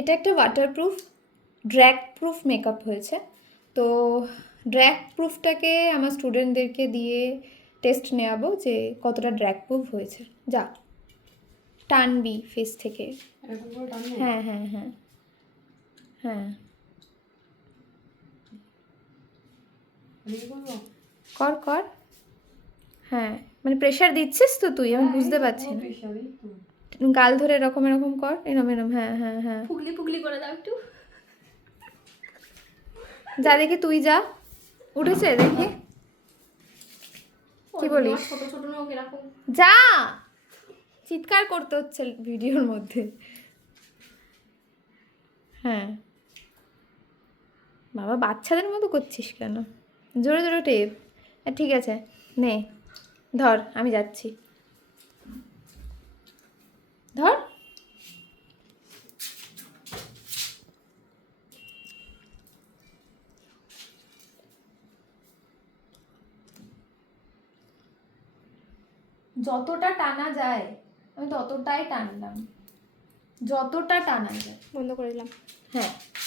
এটা একটা waterproof drag proof makeup হয়েছে। তো ড্র্যাগ প্রুফটাকে আমার স্টুডেন্টদেরকে দিয়ে টেস্ট নেওয়াবো যে কতটা ড্র্যাগ প্রুফ হয়েছে। যা টানবি ফেস থেকে। হ্যাঁ হ্যাঁ হ্যাঁ হ্যাঁ কর কর। হ্যাঁ মানে প্রেশার দিচ্ছিস তো তুই, আমি বুঝতে পারছি না। গাল ধরে এরকম এরকম কর, এরম এরম। হ্যাঁ হ্যাঁ হ্যাঁ ফুগলি ফুগলি করে দাও একটু। যা দেখি তুই যা। উঠেছে দেখি, কি বলিস? ছোট ছোট নখ এরকম। যা, চিৎকার করতে হচ্ছে ভিডিওর মধ্যে। হ্যাঁ বাবা বাচ্চাদের মতো করছিস কেন? জোরে জোরে টেপ। ঠিক আছে নে, ধর আমি যাচ্ছি, ধর। যতটা টানা যায় আমি ততটাই টানলাম, যতটা টানা যায়। বন্ধ করে দিলাম। হ্যাঁ